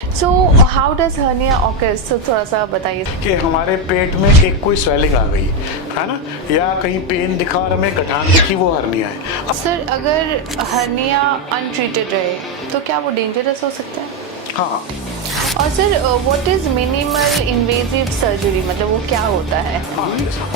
So how does hernia occurs, तो थोड़ा सा बताइए कि हमारे पेट में एक कोई स्वेलिंग आ गई है ना, या कहीं पेन दिखा और हमें गठान दिखी, वो हर्निया है। सर। अगर हर्निया अनट्रीटेड रहे तो क्या वो डेंजरस हो सकता है? हाँ, और sir what is minimal invasive surgery, मतलब वो क्या होता है?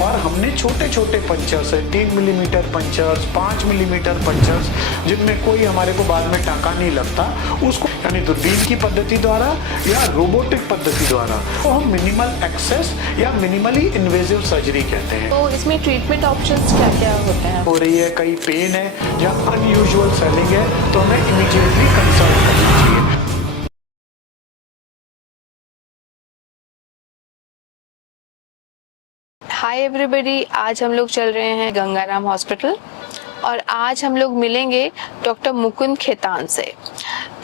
और हमने छोटे छोटे पंचर्स है, 3 मिलीमीटर पंचर्स, 5 मिलीमीटर पंचर्स, जिनमें कोई हमारे को बाद में टाँका नहीं लगता, उसको यानी दूरबीन की पद्धति द्वारा या रोबोटिक पद्धति द्वारा तो हम मिनिमल एक्सेस या मिनिमली इन्वेजिव सर्जरी कहते हैं। तो इसमें ट्रीटमेंट ऑप्शंस क्या क्या होते हैं? हो रही है, कहीं पेन है या अनयूजुअल स्वेलिंग है तो हमें इमीडिएटली कंसल्ट करना चाहिए। हाय एवरीबॉडी, आज हम लोग चल रहे हैं गंगाराम हॉस्पिटल और आज हम लोग मिलेंगे डॉक्टर मुकुंद खेतान से,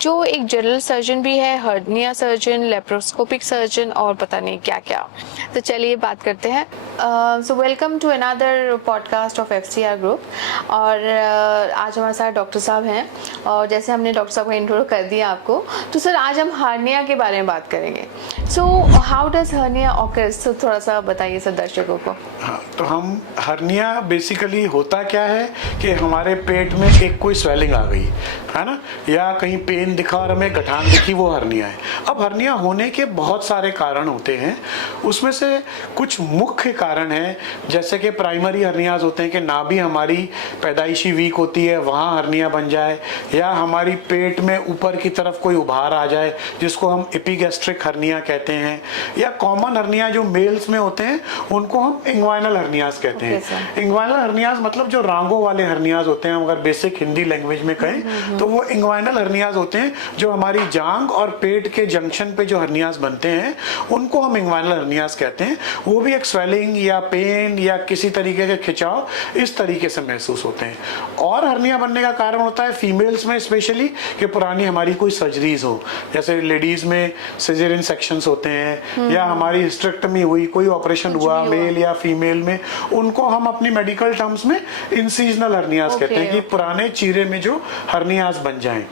जो एक जनरल सर्जन भी है, हर्निया सर्जन, लेप्रोस्कोपिक सर्जन और पता नहीं क्या क्या। तो चलिए बात करते हैं। So welcome to another podcast of FCR group. और आज हमारे साथ डॉक्टर साहब हैं और जैसे हमने डॉक्टर साहब का इंट्रो कर दिया आपको, तो सर आज हम हर्निया के बारे में बात करेंगे। So how does hernia occurs, तो थोड़ा सा बताइए सर दर्शकों को। हाँ, तो हम हर्निया बेसिकली होता क्या है कि हमारे पेट में एक कोई स्वेलिंग आ गई है ना, या कहीं पेन दिखा और हमें गठान दिखी, वो हर्निया है। अब हर्निया होने के बहुत सारे कारण होते हैं, उसमें से कुछ मुख्य कारण हैं, जैसे कि प्राइमरी हर्नियाज होते हैं कि नाभि हमारी पैदाइशी वीक होती है, वहाँ हर्निया बन जाए, या हमारी पेट में ऊपर की तरफ कोई उभार आ जाए जिसको हम एपिगैस्ट्रिक हर्निया कहते हैं, या कॉमन हर्निया जो मेल्स में होते हैं उनको हम इंग्वाइनल हर्नियाज कहते हैं। इंग्वाइनल हर्नियाज मतलब जो रांगों वाले हर्नियाज होते हैं, अगर बेसिक हिंदी लैंग्वेज में कहें तो वो इंग्वाइनल हर्नियाज होते हैं। जो हमारी जांग और पेट के जंक्शन पे जो हर्नियाज बनते हैं उनको हम इंग्वाइनल हर्नियाज कहते हैं। वो भी एक स्वेलिंग या पेन या किसी तरीके के खिंचाव इस तरीके से महसूस होते हैं। और हर्निया बनने का कारण होता है फीमेल्स में स्पेशली कि पुरानी हमारी कोई सर्जरीज हो, जैसे लेडीज में सिजेरियन सेक्शंस होते हैं या हमारी हिस्टेरेक्टमी हुई, कोई ऑपरेशन हुआ मेल या फीमेल में, उनको हम अपनी मेडिकल टर्म्स में इंसीजनल हर्नियाज कहते हैं कि पुराने चीरे में जो हर्नियाज बन जाएं।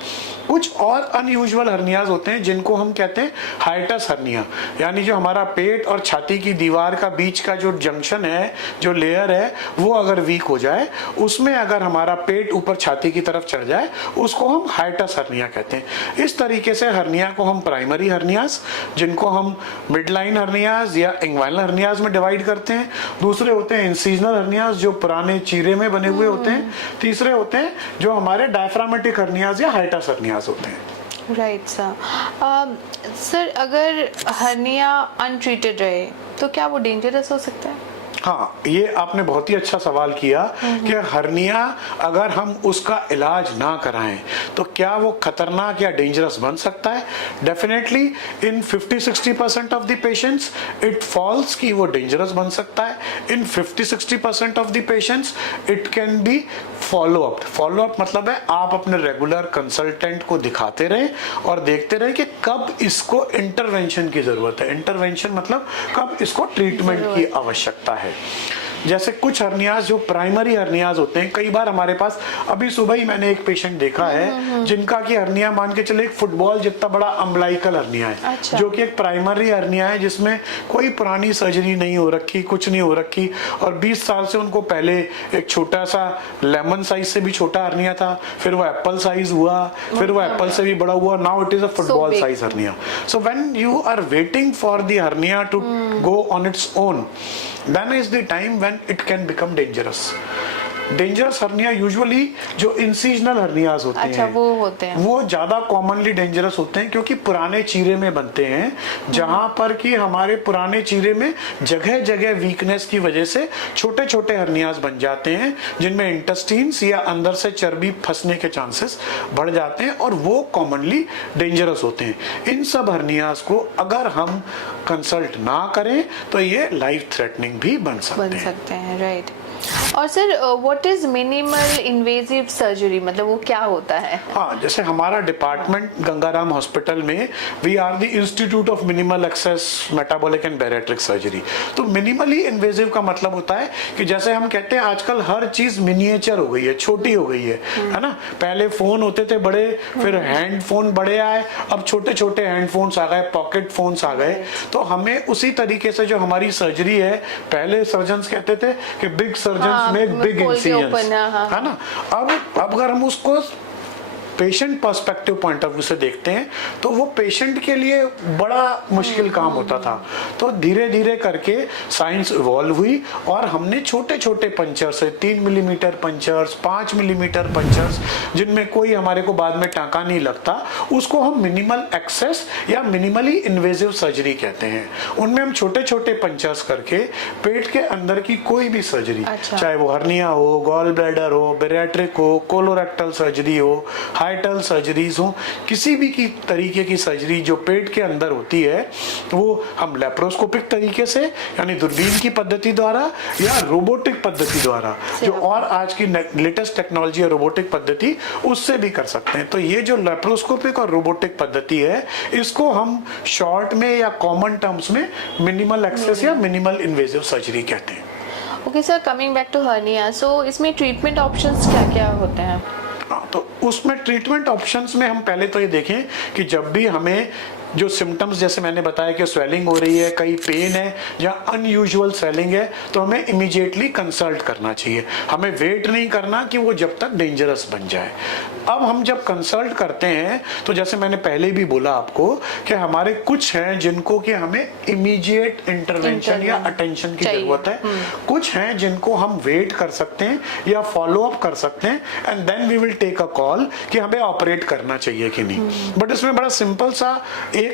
कुछ और अनयूजुअल हर्नियाज होते हैं जिनको हम कहते हैं हाइटस हर्निया, यानी जो हमारा पेट और छाती की दीवार का बीच का जो जंक्शन है, जो लेयर है, वो अगर वीक हो जाए, उसमें अगर हमारा पेट ऊपर छाती की तरफ चढ़ जाए, उसको हम हाइटस हर्निया कहते हैं। इस तरीके से हर्निया को हम प्राइमरी हर्नियाज, जिनको हम मिडलाइन हर्नियाज या इंग्वाइनल हर्नियाज में डिवाइड करते हैं। दूसरे होते हैं इंसीजनल हर्नियाज जो पुराने चीरे में बने हुए होते हैं। तीसरे होते हैं जो हमारे डायफ्रामेटिक हर्नियाज या हाइटस हर्नियाज होते हैं। Right sir. सर अगर हर्निया अनट्रीटेड रहे तो क्या वो डेंजरस हो सकता है? हाँ, ये आपने बहुत ही अच्छा सवाल किया कि हर्निया अगर हम उसका इलाज ना कराएं तो क्या वो खतरनाक या डेंजरस बन सकता है। Definitely in 50-60% of the patients it falls कि वो डेंजरस बन सकता है। इन 50-60% of the patients it can be follow up. Follow up मतलब है आप अपने रेगुलर कंसल्टेंट को दिखाते रहें और देखते रहें कि कब इसको इंटरवेंशन की जरूरत है। इंटरवेंशन मतलब कब इसको ट्रीटमेंट की आवश्यकता है। जैसे कुछ हर्नियाज जो प्राइमरी हर्नियाज होते हैं, कई बार हमारे पास अभी सुबह ही मैंने एक पेशेंट देखा है जिनका की हर्निया मान के चले एक फुटबॉल जितना बड़ा अम्बलाइकल हर्निया है। अच्छा। जो कि एक प्राइमरी हर्निया है जिसमें कोई पुरानी सर्जरी नहीं हो रखी, कुछ नहीं हो रखी, और 20 साल से उनको पहले एक छोटा सा लेमन साइज से भी छोटा हर्निया था, फिर वो एप्पल साइज हुआ, फिर वो एप्पल से भी बड़ा हुआ, now it is a football size hernia. So when you are waiting for the hernia to go on its own, then is the time when it can become dangerous. Dangerous hernia usually जो incisional hernias होते अच्छा, हैं वो होते हैं, वो ज्यादा commonly dangerous होते हैं क्योंकि पुराने चीरे में बनते हैं, जहां पर कि हमारे पुराने चीरे में जगह जगह वीकनेस की वजह से छोटे छोटे हर्नियाज बन जाते हैं, जिनमें इंटेस्टाइन्स या अंदर से चर्बी फंसने के चांसेस बढ़ जाते हैं और वो कॉमनली डेंजरस होते हैं। इन सब हर्नियाज को अगर हम कंसल्ट ना करें तो ये लाइफ थ्रेटनिंग भी बन सकते हैं। राइट। और sir what is minimal invasive surgery, मतलब वो क्या होता है? हाँ, जैसे हमारा डिपार्टमेंट गंगाराम हॉस्पिटल में we are the institute of minimal access metabolic and bariatric surgery. तो मिनिमली इन्वेजिव का मतलब होता है कि जैसे हम कहते हैं आजकल हर चीज मिनिएचर हो गई है, छोटी हो गई है ना। पहले फोन होते थे बड़े, फिर हैंड फोन बड़े आए, अब छोटे छोटे हैंड फोन्स आ गए, पॉकेट फोन्स आ गए। तो हमें उसी तरीके से जो हमारी सर्जरी है, पहले सर्जन्स कहते थे कि big surgeons make big incisions, है ना। अब अगर हम उसको patient perspective point of view से देखते हैं तो वो पेशेंट के लिए बड़ा मुश्किल काम होता था। तो धीरे धीरे करके साइंस इवॉल्व हुई और हमने छोटे छोटे पंचर्स है, 3 मिलीमीटर पंचर्स, 5 मिलीमीटर पंचर्स, जिनमें कोई हमारे को बाद में टांका नहीं लगता, उसको हम मिनिमल एक्सेस या मिनिमली इन्वेजिव सर्जरी कहते हैं। उनमें हम छोटे छोटे पंचर्स करके पेट के अंदर की कोई भी सर्जरी, चाहे वो हर्निया हो, गॉल ब्लैडर हो, बैरिएट्रिक हो, कोलोरेक्टल सर्जरी हो, हाइटल सर्जरीज हो, किसी भी की तरीके की सर्जरी जो पेट के अंदर होती है, वो हम लेप्रोस्कोपिक तरीके से यानी दूरबीन की पद्धति द्वारा या रोबोटिक पद्धति द्वारा, जो और आज की लेटेस्ट टेक्नोलॉजी है रोबोटिक पद्धति, उससे भी कर सकते हैं। तो ये जो लेप्रोस्कोपिक और रोबोटिक पद्धति है, इसको हम शॉर्ट में या कॉमन टर्म्स में मिनिमल एक्सेस या मिनिमल इन्वेजिव सर्जरी कहते हैं। Okay sir, coming back to hernia, so इसमें ट्रीटमेंट ऑप्शंस क्या क्या होते हैं? तो उसमें ट्रीटमेंट ऑप्शंस में हम पहले तो ये देखें कि जब भी हमें जो सिम्टम्स, जैसे मैंने बताया कि स्वेलिंग हो रही है, कहीं पेन है या अनयूजुअल स्वेलिंग है, तो हमें इमीडिएटली कंसल्ट करना चाहिए। हमें वेट नहीं करना कि वो जब तक डेंजरस बन जाए। अब हम जब कंसल्ट करते हैं तो जैसे मैंने पहले भी बोला आपको कि हमारे कुछ हैं जिनको कि हमें इमीडिएट इंटरवेंशन या अटेंशन की जरूरत है, कुछ हैं जिनको हम वेट कर सकते हैं या फॉलो अप कर सकते हैं, and then we will take a call कि हमें ऑपरेट करना चाहिए कि नहीं। बट इसमें बड़ा सिंपल सा एक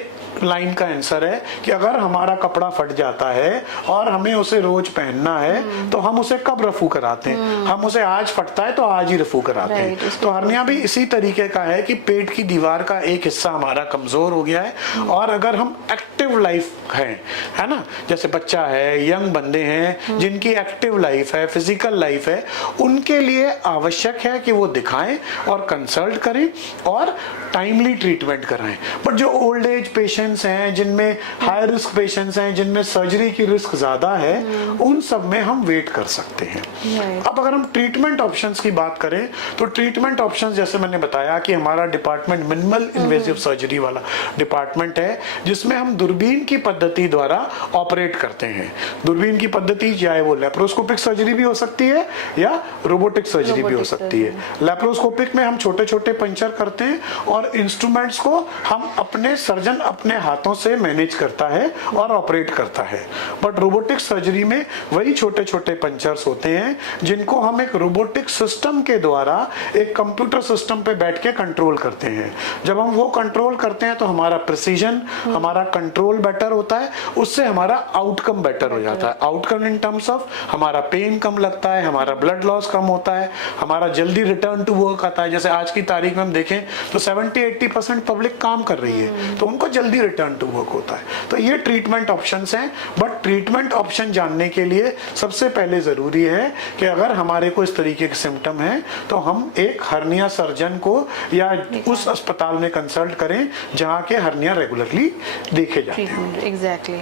लाइन का आंसर है कि अगर हमारा कपड़ा फट जाता है और हमें उसे रोज पहनना है तो हम उसे कब रफू कराते हैं? हम उसे आज फटता है तो आज ही रफू कराते हैं। तो हर्निया भी इसी तरीके का है कि पेट की दीवार का एक हिस्सा हमारा कमजोर हो गया है, और अगर हम एक्टिव लाइफ है ना, जैसे बच्चा है, यंग बंदे हैं जिनकी एक्टिव लाइफ है, फिजिकल लाइफ है, उनके लिए आवश्यक है कि वो दिखाएं और कंसल्ट करें और टाइमली ट्रीटमेंट कराएं। बट जो ओल्ड एज पेशेंट्स हैं, जिनमें हाई रिस्क पेशेंट्स हैं, जिनमें सर्जरी की रिस्क ज्यादा है, उन सब में हम वेट कर सकते हैं। अब अगर हम ट्रीटमेंट ऑप्शंस की बात करें तो ट्रीटमेंट ऑप्शंस, जैसे मैंने बताया कि हमारा डिपार्टमेंट मिनिमल इन्वेजिव सर्जरी वाला डिपार्टमेंट है, जिसमें हम दूरबीन की पद्धति द्वारा ऑपरेट करते हैं। दूरबीन की पद्धति चाहे वो लेप्रोस्कोपिक सर्जरी भी हो सकती है या रोबोटिक सर्जरी भी हो सकती है। लेप्रोस्कोपिक में हम छोटे छोटे पंचर करते हैं और इंस्ट्रूमेंट्स को हम अपने सर्जन अपने हाथों से मैनेज करता है और ऑपरेट करता है। बट रोबोटिक सर्जरी में वही छोटे छोटे पंचर्स होते हैं जिनको हम एक रोबोटिक सिस्टम के द्वारा एक कंप्यूटर सिस्टम पे बैठ के कंट्रोल करते हैं। जब हम वो कंट्रोल करते हैं तो हमारा प्रिसीजन, हमारा कंट्रोल बेटर होता है, उससे हमारा आउटकम बेटर हो जाता है। आउटकम इन टर्म्स ऑफ हमारा पेन कम लगता है, हमारा ब्लड लॉस कम होता है, हमारा जल्दी रिटर्न टू वर्क आता है। जैसे आज की तारीख में हम देखें तो 70-80% पब्लिक काम कर रही है, तो उनको जल्दी रिटर्न टू वर्क होता है। तो ये ट्रीटमेंट ऑप्शंस हैं। बट ट्रीटमेंट ऑप्शन जानने के लिए सबसे पहले जरूरी है कि अगर हमारे को इस तरीके के सिम्टम हैं तो हम एक हर्निया सर्जन को या उस अस्पताल में कंसल्ट करें जहां के हर्निया रेगुलरली देखे जाते हैं। एग्जैक्टली।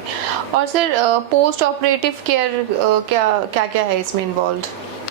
और सर पोस्ट ऑपरेटिव केयर क्या क्या है इसमें इन्वॉल्व?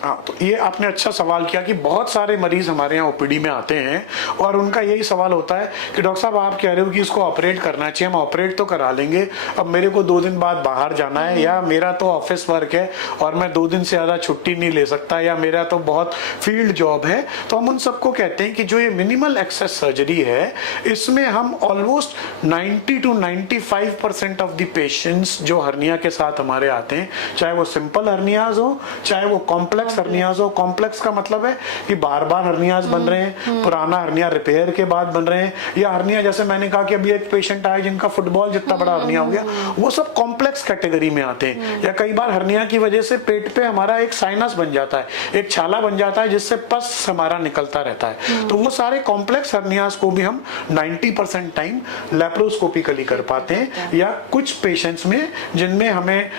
हाँ, तो ये आपने अच्छा सवाल किया कि बहुत सारे मरीज हमारे यहाँ ओपीडी में आते हैं और उनका यही सवाल होता है कि डॉक्टर साहब आप कह रहे हो कि इसको ऑपरेट करना चाहिए, हम ऑपरेट तो करा लेंगे, अब मेरे को 2 दिन बाद बाहर जाना है, या मेरा तो ऑफिस वर्क है और मैं 2 दिन से ज़्यादा छुट्टी नहीं ले सकता, या मेरा तो बहुत फील्ड जॉब है। तो हम उन सबको कहते हैं कि जो ये मिनिमल एक्सेस सर्जरी है, इसमें हम almost 90 to 95% of the patients जो हर्निया के साथ हमारे आते हैं, चाहे वो सिंपल हर्नियाज हो, चाहे वो कॉम्प्लेक्स हर्नियाज हो। कॉम्प्लेक्स का मतलब है कि बार बार हर्नियाज बन रहे हैं, पुराना हर्निया रिपेयर के बाद बन रहे हैं, या हर्निया जैसे मैंने कहा कि अभी एक पेशेंट आया जिनका फुटबॉल जितना बड़ा हर्निया हो गया, वो सब कॉम्प्लेक्स कैटेगरी में आते हैं। या कई बार हर्निया की वजह से पेट पे हमारा एक साइनस बन जाता है, एक छाला बन जाता है जिससे पस हमारा निकलता रहता है। तो वो सारे कॉम्प्लेक्स हर्नियाज को भी हम 90% टाइम लेप्रोस्कोपिकली कर पाते हैं, या कुछ पेशेंट्स में जिनमें हमें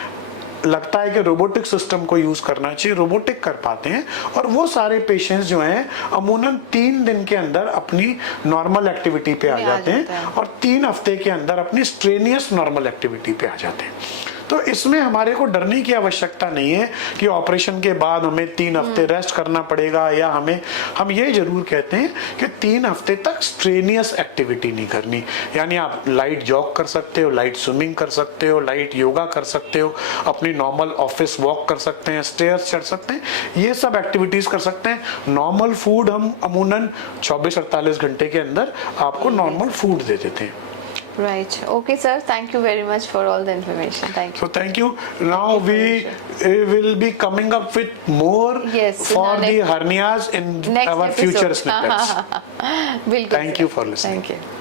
लगता है कि रोबोटिक सिस्टम को यूज करना चाहिए, रोबोटिक कर पाते हैं। और वो सारे पेशेंट्स जो हैं अमूमन 3 दिन के अंदर अपनी नॉर्मल एक्टिविटी पे आ जाते हैं और 3 हफ्ते के अंदर अपनी स्ट्रेनियस नॉर्मल एक्टिविटी पे आ जाते हैं। तो इसमें हमारे को डरने की आवश्यकता नहीं है कि ऑपरेशन के बाद हमें 3 हफ्ते रेस्ट करना पड़ेगा, या हम ये जरूर कहते हैं कि 3 हफ्ते तक स्ट्रेनियस एक्टिविटी नहीं करनी। यानी आप लाइट जॉग कर सकते हो, लाइट स्विमिंग कर सकते हो, लाइट योगा कर सकते हो, अपनी नॉर्मल ऑफिस वॉक कर सकते हैं, स्टेयर्स चढ़ सकते हैं, ये सब एक्टिविटीज कर सकते हैं। नॉर्मल फूड हम अमूमन 24-48 घंटे के अंदर आपको नॉर्मल फूड दे देते हैं। Right. Okay, sir. Thank you very much for all the information. Thank you. So thank you. Now we will be coming up with more for the hernias in next our episode. future snippets. बिल्कुल. Thank you for listening. Thank you.